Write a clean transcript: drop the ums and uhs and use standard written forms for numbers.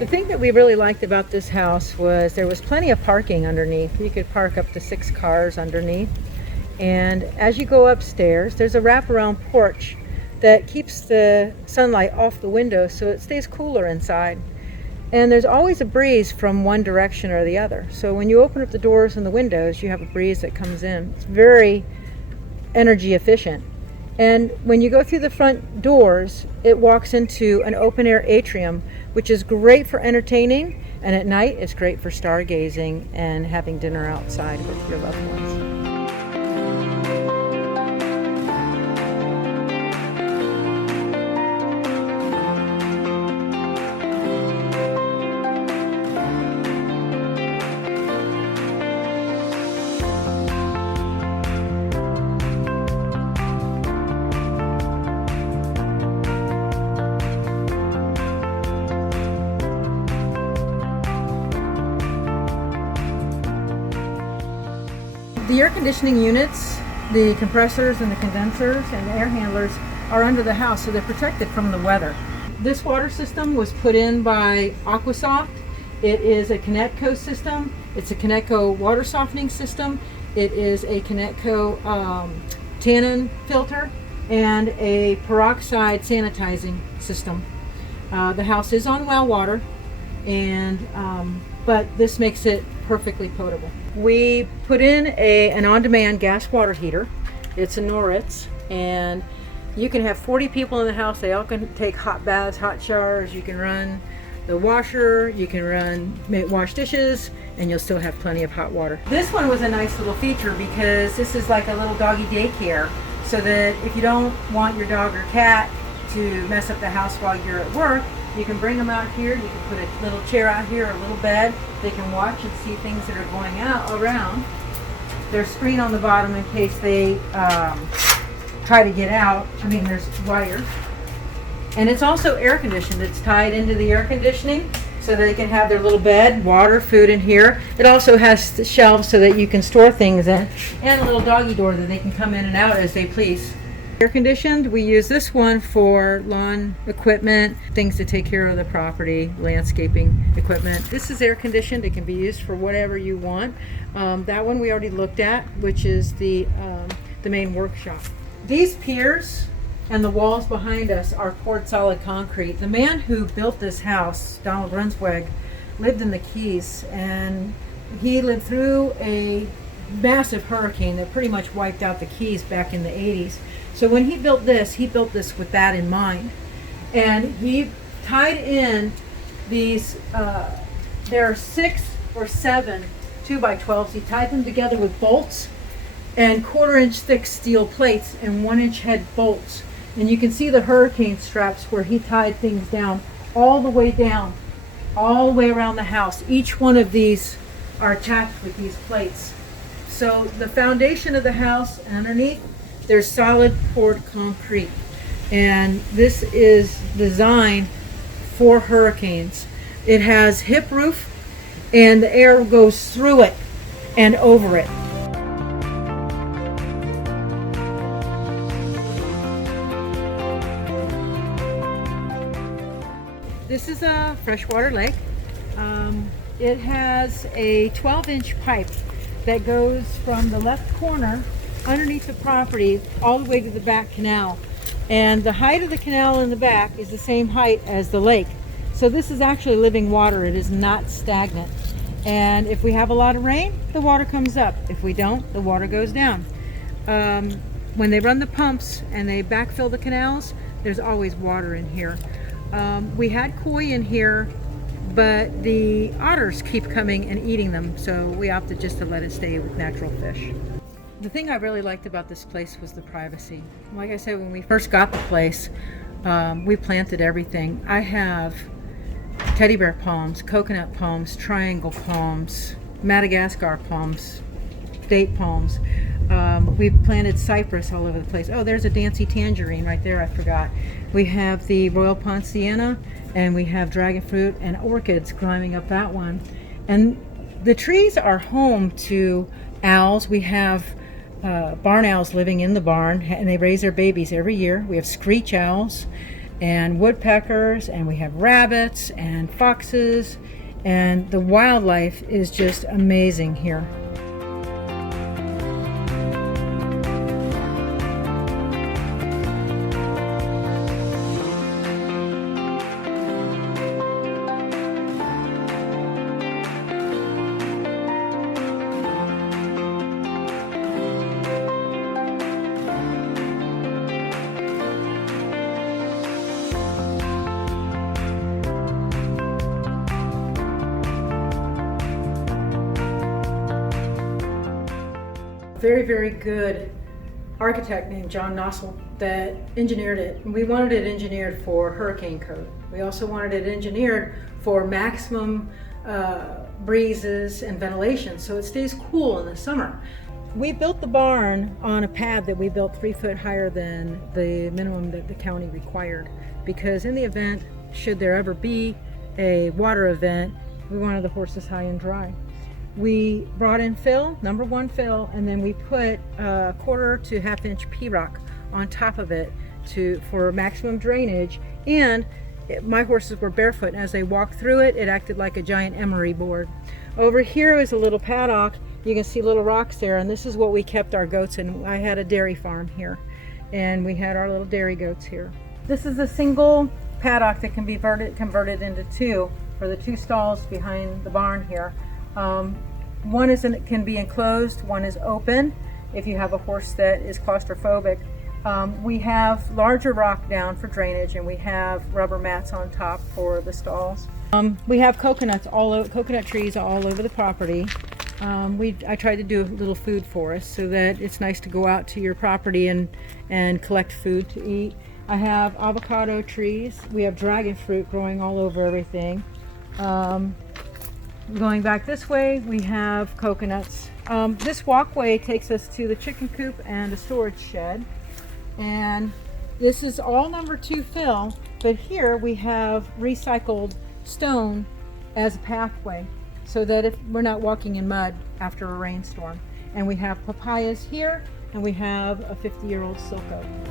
The thing that we really liked about this house was there was plenty of parking underneath. You could park up to 6 cars underneath. And as you go upstairs, there's a wraparound porch that keeps the sunlight off the window so it stays cooler inside. And there's always a breeze from one direction or the other. So when you open up the doors and the windows, you have a breeze that comes in. It's very energy efficient. And when you go through the front doors, it walks into an open air atrium, which is great for entertaining. And at night, it's great for stargazing and having dinner outside with your loved ones. The air conditioning units, the compressors and the condensers and the air handlers are under the house, so they're protected from the weather. This water system was put in by Aquasoft. It is a Kinetco system. It's a Kinetco water softening system. It is a Kinetco tannin filter and a peroxide sanitizing system. The house is on well water, and but this makes it perfectly potable. We put in an on-demand gas water heater. It's a Noritz, and you can have 40 people in the house. They all can take hot baths, hot showers. You can run the washer, you can wash dishes, and you'll still have plenty of hot water. This one was a nice little feature because this is like a little doggy daycare, so that if you don't want your dog or cat to mess up the house while you're at work, you can bring them out here. You can put a little chair out here, a little bed. They can watch and see things that are going out around. There's a screen on the bottom in case they try to get out. I mean, there's wires. And it's also air conditioned. It's tied into the air conditioning so they can have their little bed, water, food in here. It also has the shelves so that you can store things in, and a little doggy door that they can come in and out as they please. Air conditioned, we use this one for lawn equipment, things to take care of the property, landscaping equipment. This is air conditioned. It can be used for whatever you want. That one we already looked at, which is the main workshop. These piers and the walls behind us are poured solid concrete. The man who built this house, Donald Brunswig, lived in the Keys, and he lived through a massive hurricane that pretty much wiped out the Keys back in the 80s. So when he built this with that in mind. And he tied in these, there are 6 or 7 2x12s. He tied them together with bolts and 1/4-inch thick steel plates and 1-inch head bolts. And you can see the hurricane straps where he tied things down, all the way around the house. Each one of these are attached with these plates. So the foundation of the house underneath, there's solid poured concrete, and this is designed for hurricanes. It has hip roof, and the air goes through it and over it. This is a freshwater lake. It has a 12-inch pipe that goes from the left corner underneath the property all the way to the back canal, and the height of the canal in the back is the same height as the lake. So this is actually living water. It is not stagnant, and if we have a lot of rain, the water comes up. If we don't, the water goes down. When they run the pumps and they backfill the canals, there's always water in here. We had koi in here, but the otters keep coming and eating them, so we opted just to let it stay with natural fish. The thing I really liked about this place was the privacy. Like I said, when we first got the place, we planted everything. I have teddy bear palms, coconut palms, triangle palms, Madagascar palms, date palms. We've planted cypress all over the place. Oh, there's a Dancy tangerine right there, I forgot. We have the Royal Ponciana, and we have dragon fruit and orchids climbing up that one. And the trees are home to owls. We have barn owls living in the barn, and they raise their babies every year. We have screech owls. and woodpeckers, and we have rabbits and foxes, and the wildlife is just amazing here. Very, very good architect named John Nossel that engineered it. We wanted it engineered for hurricane code. We also wanted it engineered for maximum breezes and ventilation, so it stays cool in the summer. We built the barn on a pad that we built 3 foot higher than the minimum that the county required, because in the event, should there ever be a water event, we wanted the horses high and dry. We brought in fill, number 1 fill, and then we put a 1/4 to 1/2 inch P-rock on top of it for maximum drainage. And my horses were barefoot, and as they walked through it, it acted like a giant emery board. Over here is a little paddock. You can see little rocks there, and this is what we kept our goats in. I had a dairy farm here, and we had our little dairy goats here. This is a single paddock that can be converted into 2 for the 2 stalls behind the barn here. One can be enclosed, one is open if you have a horse that is claustrophobic. We have larger rock down for drainage, and we have rubber mats on top for the stalls. We have coconut trees all over the property. I tried to do a little food forest so that it's nice to go out to your property and collect food to eat. I have avocado trees. We have dragon fruit growing all over everything. Going back this way, we have coconuts. This walkway takes us to the chicken coop and a storage shed. And this is all number 2 fill, but here we have recycled stone as a pathway so that if we're not walking in mud after a rainstorm. And we have papayas here, and we have a 50-year-old silk oak.